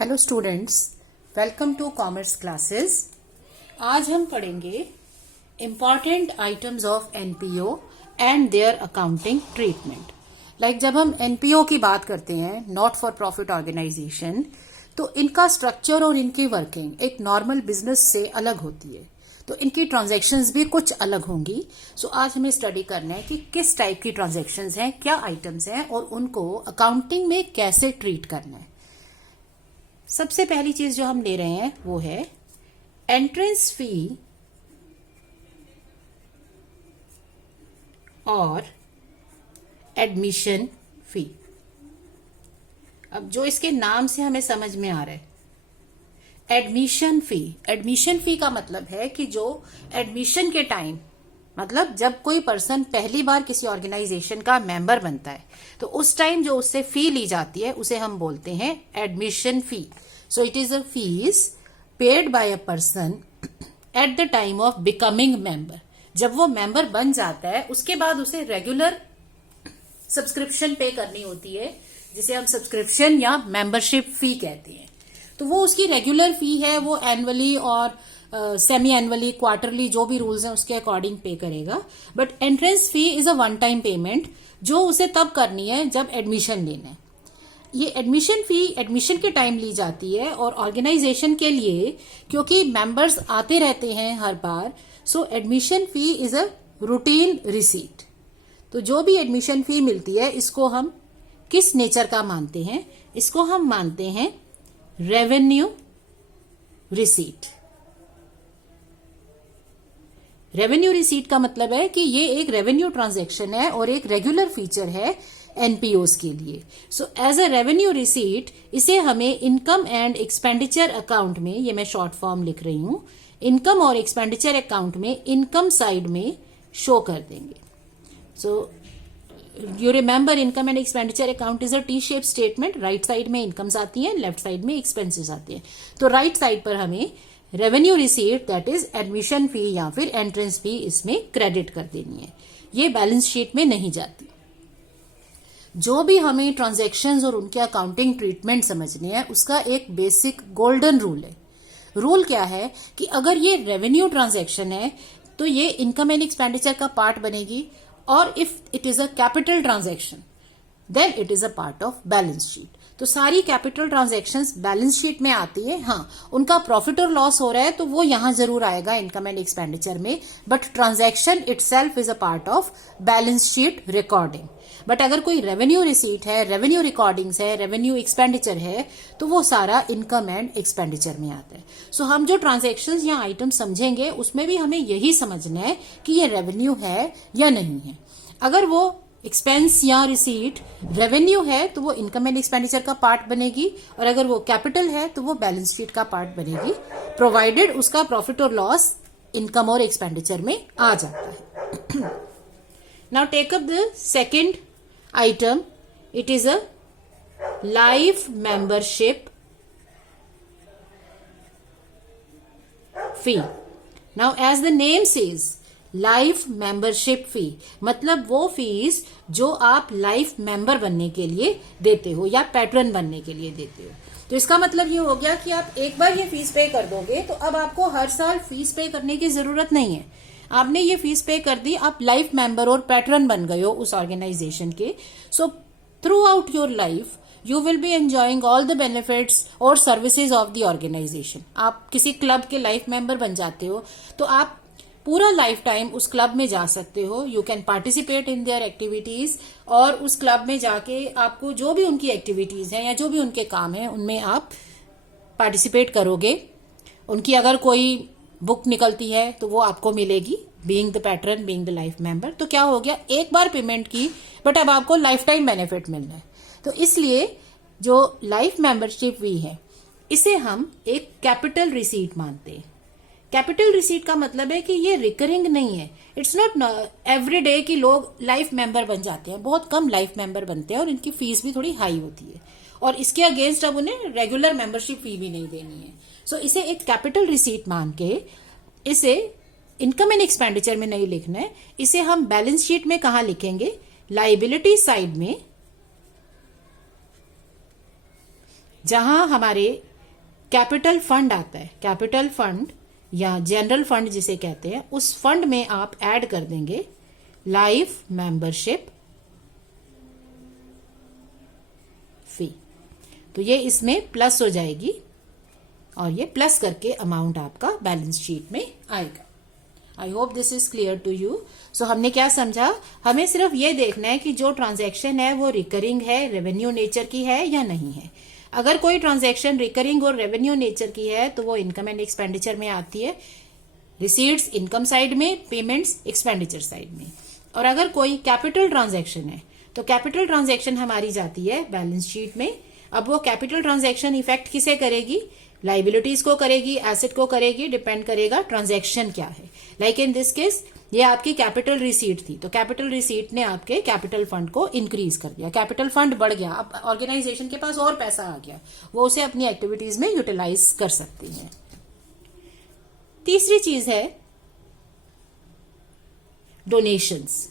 Hello students, welcome to commerce classes. आज हम पढ़ेंगे important items of NPO and their accounting treatment. Like जब हम एनपीओ की बात करते हैं, नॉट फॉर प्रॉफिट ऑर्गेनाइजेशन, तो इनका स्ट्रक्चर और इनकी वर्किंग एक नॉर्मल बिजनेस से अलग होती है, तो इनकी ट्रांजैक्शंस भी कुछ अलग होंगी। सो आज हमें स्टडी करना है कि किस टाइप की ट्रांजैक्शंस हैं, क्या आइटम्स हैं और उनको अकाउंटिंग में कैसे ट्रीट करना है। सबसे पहली चीज जो हम ले रहे हैं वो है एंट्रेंस फी और एडमिशन फी। अब जो इसके नाम से हमें समझ में आ रहा है, एडमिशन फी। एडमिशन फी का मतलब है कि जो एडमिशन के टाइम, मतलब जब कोई पर्सन पहली बार किसी ऑर्गेनाइजेशन का मेंबर बनता है तो उस टाइम जो उससे फी ली जाती है उसे हम बोलते हैं admission fee. So it is a fees paid by a person at the time of becoming member. जब वो मेंबर बन जाता है उसके बाद उसे रेगुलर सब्सक्रिप्शन पे करनी होती है, जिसे हम सब्सक्रिप्शन या मेंबरशिप फी कहते हैं। तो वो उसकी रेगुलर फी है, वो एनुअली और सेमी एनुअली, क्वार्टरली, जो भी रूल्स हैं उसके अकॉर्डिंग पे करेगा। But entrance fee is a one time payment जो उसे तब करनी है जब एडमिशन लेना है। ये एडमिशन फी एडमिशन के टाइम ली जाती है और ऑर्गेनाइजेशन के लिए, क्योंकि मेंबर्स आते रहते हैं हर बार, so admission fee is a routine receipt. तो जो भी एडमिशन फी मिलती है इसको हम किस नेचर का मानते हैं? इसको हम मानते हैं रेवेन्यू रिसीट। रेवेन्यू रिसीट का मतलब है कि ये एक रेवेन्यू ट्रांजैक्शन है और एक रेगुलर फीचर है एनपीओस के लिए। So as a revenue receipt इसे हमें इनकम एंड एक्सपेंडिचर अकाउंट में, ये मैं शॉर्ट फॉर्म लिख रही हूं, इनकम और एक्सपेंडिचर अकाउंट में इनकम साइड में शो कर देंगे। So you remember income and expenditure account is a T shape statement. Right side में इनकम्स आती हैं, लेफ्ट साइड में एक्सपेंसेस आते हैं। तो राइट साइड पर हमें revenue receipt, that is admission fee या फिर एंट्रेंस फी, इसमें क्रेडिट कर देनी है। ये बैलेंस शीट में नहीं जाती। जो भी हमें ट्रांजैक्शंस और उनके अकाउंटिंग ट्रीटमेंट समझने हैं उसका एक बेसिक गोल्डन रूल है। रूल क्या है कि अगर ये रेवेन्यू ट्रांजैक्शन है तो ये इनकम एंड एक्सपेंडिचर का पार्ट बनेगी, और if it is a capital transaction then it is a part of balance sheet. तो सारी कैपिटल ट्रांजैक्शंस बैलेंस शीट में आती है। हाँ, उनका प्रॉफिट और लॉस हो रहा है तो वो यहां जरूर आएगा इनकम एंड एक्सपेंडिचर में, but transaction itself is a part of balance sheet recording. But अगर कोई रेवेन्यू रिसीट है, रेवेन्यू रिकॉर्डिंग्स है, रेवेन्यू एक्सपेंडिचर है, तो वो सारा इनकम एंड एक्सपेंडिचर में आता है। सो हम जो ट्रांजैक्शंस या आइटम समझेंगे उसमें भी हमें यही समझना है कि ये रेवेन्यू है या नहीं है। अगर वो एक्सपेंस या रिसीट रेवेन्यू है तो वो इनकम एंड एक्सपेंडिचर का पार्ट बनेगी, और अगर वो कैपिटल है तो वो बैलेंस शीट का पार्ट बनेगी, प्रोवाइडेड उसका प्रॉफिट और लॉस इनकम और एक्सपेंडिचर में आ जाता है। Now take up the second item. It is a life membership fee. Now as the name says, life membership fee, मतलब वो फीस जो आप लाइफ मेंबर बनने के लिए देते हो या पैट्रन बनने के लिए देते हो। तो इसका मतलब ये हो गया कि आप एक बार ये फीस पे कर दोगे तो अब आपको हर साल फीस पे करने की जरूरत नहीं है। आपने ये फीस पे कर दी, आप लाइफ मेंबर और पैट्रन बन गए हो उस ऑर्गेनाइजेशन के। So through out your life you will be enjoying all the benefits और सर्विसेज ऑफ द ऑर्गेनाइजेशन। आप किसी क्लब के लाइफ मेंबर बन जाते हो तो आप पूरा लाइफ टाइम उस क्लब में जा सकते हो। You can participate in their activities, और उस क्लब में जाके आपको जो भी उनकी एक्टिविटीज हैं या जो भी उनके काम है उनमें आप पार्टिसिपेट करोगे। उनकी अगर कोई बुक निकलती है तो वो आपको मिलेगी, being the patron, being the life member. तो क्या हो गया, एक बार पेमेंट की बट अब आपको लाइफ टाइम बेनिफिट मिलना है। तो इसलिए जो लाइफ मेंबरशिप फी है इसे हम एक कैपिटल रिसीट मानते हैं। कैपिटल रिसीट का मतलब है कि ये रिकरिंग नहीं है। इट्स नॉट एवरी डे कि लोग लाइफ मेंबर बन जाते हैं, बहुत कम लाइफ मेंबर बनते हैं और इनकी फीस भी थोड़ी हाई होती है, और इसके अगेंस्ट अब उन्हें रेगुलर मेंबरशिप फी भी नहीं देनी है। सो इसे एक कैपिटल रिसीट मान के इसे इनकम एंड एक्सपेंडिचर में नहीं लिखना है। इसे हम बैलेंस शीट में कहा लिखेंगे, लायबिलिटी साइड में, जहां हमारे कैपिटल फंड आता है, कैपिटल फंड या जनरल फंड जिसे कहते हैं, उस फंड में आप ऐड कर देंगे लाइफ मेंबरशिप फी। तो ये इसमें प्लस हो जाएगी और ये प्लस करके अमाउंट आपका बैलेंस शीट में आएगा। I hope this is clear to you. So हमने क्या समझा, हमें सिर्फ ये देखना है कि जो ट्रांजैक्शन है वो रिकरिंग है, रेवेन्यू नेचर की है या नहीं है। अगर कोई ट्रांजैक्शन रिकरिंग और रेवेन्यू नेचर की है तो वो इनकम एंड एक्सपेंडिचर में आती है, रिसीट्स इनकम साइड में, पेमेंट्स एक्सपेंडिचर साइड में। और अगर कोई कैपिटल ट्रांजैक्शन है तो कैपिटल ट्रांजैक्शन हमारी जाती है बैलेंस शीट में। अब वो कैपिटल ट्रांजैक्शन इफेक्ट किसे करेगी, लाइबिलिटीज को करेगी, एसेट को करेगी, डिपेंड करेगा ट्रांजैक्शन क्या है। लाइक इन दिस केस ये आपकी कैपिटल रिसीट थी, तो कैपिटल रिसीट ने आपके कैपिटल फंड को इंक्रीज कर दिया, कैपिटल फंड बढ़ गया, अब ऑर्गेनाइजेशन के पास और पैसा आ गया, वो उसे अपनी एक्टिविटीज में यूटिलाइज कर सकती है। तीसरी चीज है डोनेशंस।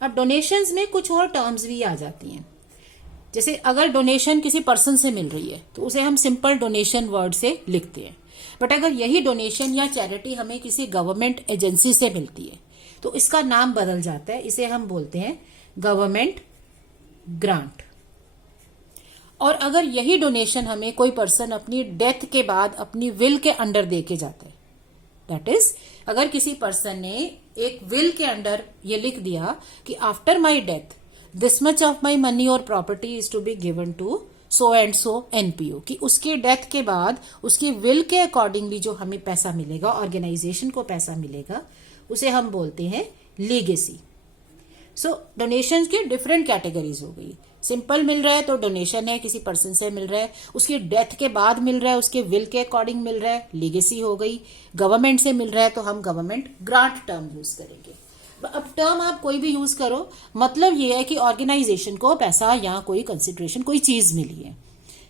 अब डोनेशंस में कुछ और टर्म्स भी आ जाती हैं। जैसे अगर डोनेशन किसी पर्सन से मिल रही है तो उसे हम सिंपल डोनेशन वर्ड से लिखते हैं, बट अगर यही डोनेशन या चैरिटी हमें किसी गवर्नमेंट एजेंसी से मिलती है तो इसका नाम बदल जाता है, इसे हम बोलते हैं गवर्नमेंट ग्रांट। और अगर यही डोनेशन हमें कोई पर्सन अपनी डेथ के बाद अपनी विल के अंडर दे के जाता है, दैट इज अगर किसी पर्सन ने एक विल के अंडर ये लिख दिया कि after my death this much of my money और property is to be given to so and so NPO, कि उसकी डेथ के बाद उसकी विल के अकॉर्डिंगली जो हमें पैसा मिलेगा, ऑर्गेनाइजेशन को पैसा मिलेगा, उसे हम बोलते हैं लीगेसी। सो डोनेशन की डिफरेंट कैटेगरीज हो गई। सिंपल मिल रहा है तो डोनेशन है, किसी पर्सन से मिल रहा है, उसकी डेथ के बाद मिल रहा है, उसके विल के अकॉर्डिंग मिल रहा है, लीगेसी हो गई। गवर्नमेंट से मिल रहा है तो हम गवर्नमेंट ग्रांट टर्म यूज करेंगे। अब टर्म आप कोई भी यूज करो, मतलब ये है कि ऑर्गेनाइजेशन को पैसा या कोई कंसिडरेशन, कोई चीज मिली है।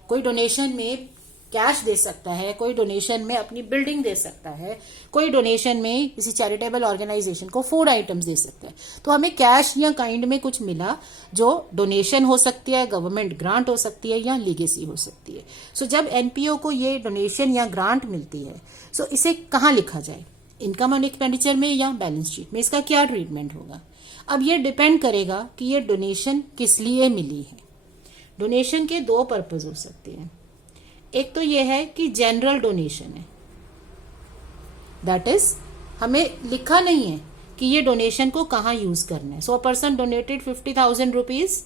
कोई डोनेशन में कैश दे सकता है, कोई डोनेशन में अपनी बिल्डिंग दे सकता है, कोई डोनेशन में किसी चैरिटेबल ऑर्गेनाइजेशन को फूड आइटम्स दे सकता है। तो हमें कैश या काइंड में कुछ मिला जो डोनेशन हो सकती है, गवर्नमेंट ग्रांट हो सकती है या लीगेसी हो सकती है। सो जब एनपीओ को ये डोनेशन या ग्रांट मिलती है, सो इसे कहाँ लिखा जाए, इनकम एंड एक्सपेंडिचर में या बैलेंस शीट में, इसका क्या ट्रीटमेंट होगा। अब ये डिपेंड करेगा कि ये डोनेशन किस लिए मिली है। डोनेशन के दो पर्पज हो सकते हैं। एक तो ये है कि जनरल डोनेशन है, दैट इज हमें लिखा नहीं है कि ये डोनेशन को कहाँ यूज करना है। So a person donated 50,000 rupees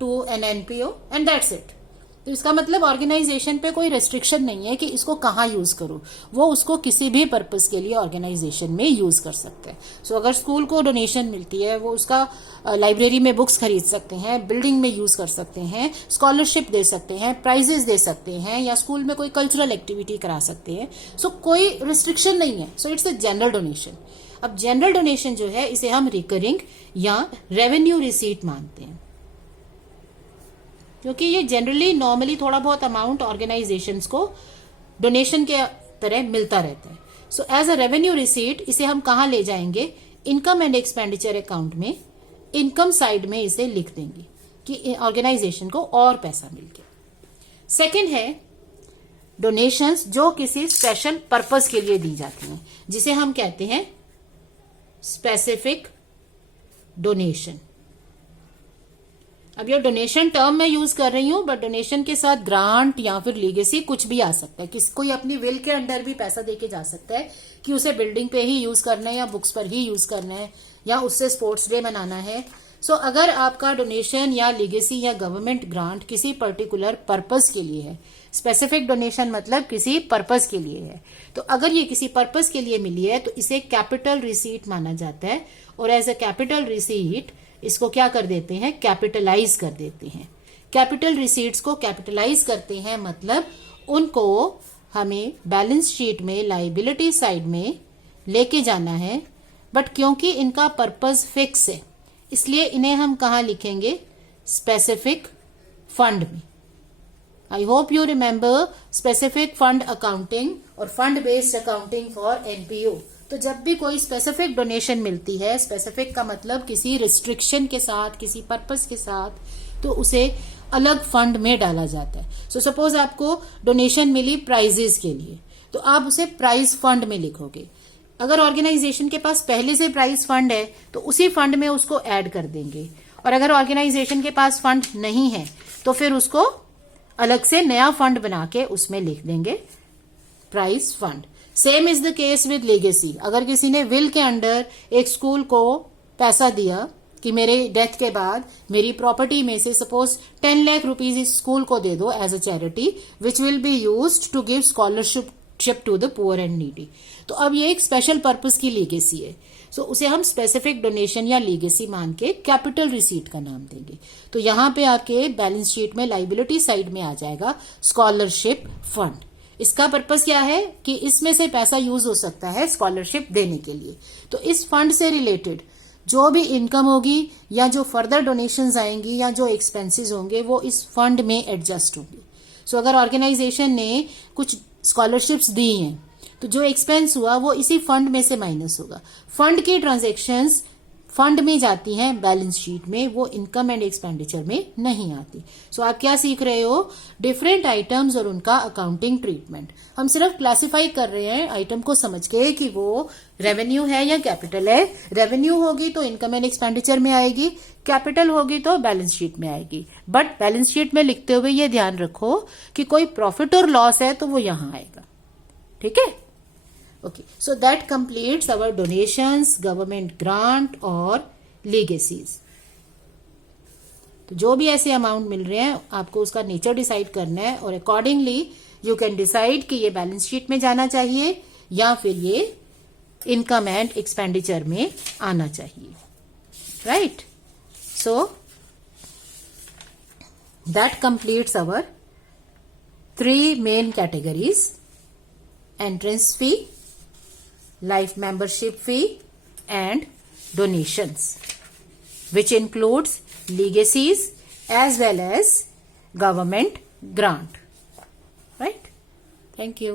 to an NPO and that's it. तो इसका मतलब ऑर्गेनाइजेशन पे कोई रेस्ट्रिक्शन नहीं है कि इसको कहाँ यूज करो, वो उसको किसी भी पर्पस के लिए ऑर्गेनाइजेशन में यूज कर सकते हैं। सो अगर स्कूल को डोनेशन मिलती है, वो उसका लाइब्रेरी में बुक्स खरीद सकते हैं, बिल्डिंग में यूज कर सकते हैं, स्कॉलरशिप दे सकते हैं, प्राइजेस दे सकते हैं, या स्कूल में कोई कल्चरल एक्टिविटी करा सकते हैं। सो कोई रिस्ट्रिक्शन नहीं है। So it's a general donation. अब जनरल डोनेशन जो है इसे हम रिकरिंग या रेवेन्यू रिसीट मानते हैं, क्योंकि ये जनरली नॉर्मली थोड़ा बहुत अमाउंट ऑर्गेनाइजेशंस को डोनेशन के तरह मिलता रहता है। So as a revenue receipt इसे हम कहाँ ले जाएंगे, इनकम एंड एक्सपेंडिचर अकाउंट में, इनकम साइड में इसे लिख देंगे कि ऑर्गेनाइजेशन को और पैसा मिल गया। सेकेंड है डोनेशंस जो किसी स्पेशल पर्पस के लिए दी जाती हैं, जिसे हम कहते हैं स्पेसिफिक डोनेशन। अब ये डोनेशन टर्म मैं यूज कर रही हूं, बट डोनेशन के साथ ग्रांट या फिर लीगेसी कुछ भी आ सकता है। किसी कोई अपनी विल के अंडर भी पैसा देके जा सकता है कि उसे बिल्डिंग पे ही यूज करना है या बुक्स पर ही यूज करना है या उससे स्पोर्ट्स डे मनाना है। सो अगर आपका डोनेशन या लीगेसी या गवर्नमेंट ग्रांट किसी पर्टिकुलर पर्पस के लिए है, स्पेसिफिक डोनेशन मतलब किसी पर्पस के लिए है, तो अगर ये किसी पर्पस के लिए मिली है तो इसे कैपिटल रिसीट माना जाता है। और एज अ कैपिटल रिसीट इसको क्या कर देते हैं, कैपिटलाइज कर देते हैं। कैपिटल रिसीट्स को कैपिटलाइज करते हैं मतलब उनको हमें बैलेंस शीट में लाइबिलिटी साइड में लेके जाना है, बट क्योंकि इनका पर्पस फिक्स है इसलिए इन्हें हम कहाँ लिखेंगे, स्पेसिफिक फंड में। I hope you remember specific fund accounting और fund based accounting for NPO. तो जब भी कोई स्पेसिफिक डोनेशन मिलती है, स्पेसिफिक का मतलब किसी रिस्ट्रिक्शन के साथ, किसी पर्पस के साथ, तो उसे अलग फंड में डाला जाता है। सो सपोज आपको डोनेशन मिली प्राइजेस के लिए, तो आप उसे प्राइज फंड में लिखोगे। अगर ऑर्गेनाइजेशन के पास पहले से प्राइज फंड है तो उसी फंड में उसको ऐड कर देंगे, और अगर ऑर्गेनाइजेशन के पास फंड नहीं है तो फिर उसको अलग से नया फंड बना के उसमें लिख देंगे prize fund. Same is the case with legacy. अगर किसी ने विल के अंडर एक स्कूल को पैसा दिया कि मेरे डेथ के बाद मेरी प्रॉपर्टी में से सपोज 10 लाख रुपीज इस स्कूल को दे दो as a charity which will be used to give scholarship to the poor and needy, तो अब ये एक स्पेशल पर्पस की लीगेसी है। सो उसे हम स्पेसिफिक डोनेशन या लीगेसी मान के कैपिटल रिसीट का नाम देंगे। तो यहां पे आपके बैलेंस शीट में लाइबिलिटी साइड में आ जाएगा स्कॉलरशिप फंड। इसका पर्पस क्या है कि इसमें से पैसा यूज हो सकता है स्कॉलरशिप देने के लिए। तो इस फंड से रिलेटेड जो भी इनकम होगी या जो फर्दर डोनेशंस आएंगी या जो एक्सपेंसेस होंगे वो इस फंड में एडजस्ट होंगे। सो अगर ऑर्गेनाइजेशन ने कुछ स्कॉलरशिप्स दी हैं तो जो एक्सपेंस हुआ वो इसी फंड में से माइनस होगा। फंड की ट्रांजैक्शंस फंड में जाती हैं बैलेंस शीट में, वो इनकम एंड एक्सपेंडिचर में नहीं आती। सो आप क्या सीख रहे हो? डिफरेंट आइटम्स और उनका अकाउंटिंग ट्रीटमेंट। हम सिर्फ क्लासिफाई कर रहे हैं आइटम को समझ के कि वो रेवेन्यू है या कैपिटल है। रेवेन्यू होगी तो इनकम एंड एक्सपेंडिचर में आएगी, कैपिटल होगी तो बैलेंस शीट में आएगी। बट बैलेंस शीट में लिखते हुए ये ध्यान रखो कि कोई प्रॉफिट और लॉस है तो वो यहां आएगा। ठीक है? Okay, so that completes our donations, government grant और legacies। तो जो भी ऐसे अमाउंट मिल रहे हैं आपको उसका नेचर डिसाइड करना है और अकॉर्डिंगली यू कैन डिसाइड कि ये बैलेंस शीट में जाना चाहिए या फिर ये इनकम एंड एक्सपेंडिचर में आना चाहिए। Right? So that completes our 3 main categories: entrance fee, life membership fee and donations, which includes legacies as well as government grant. Right? Thank you.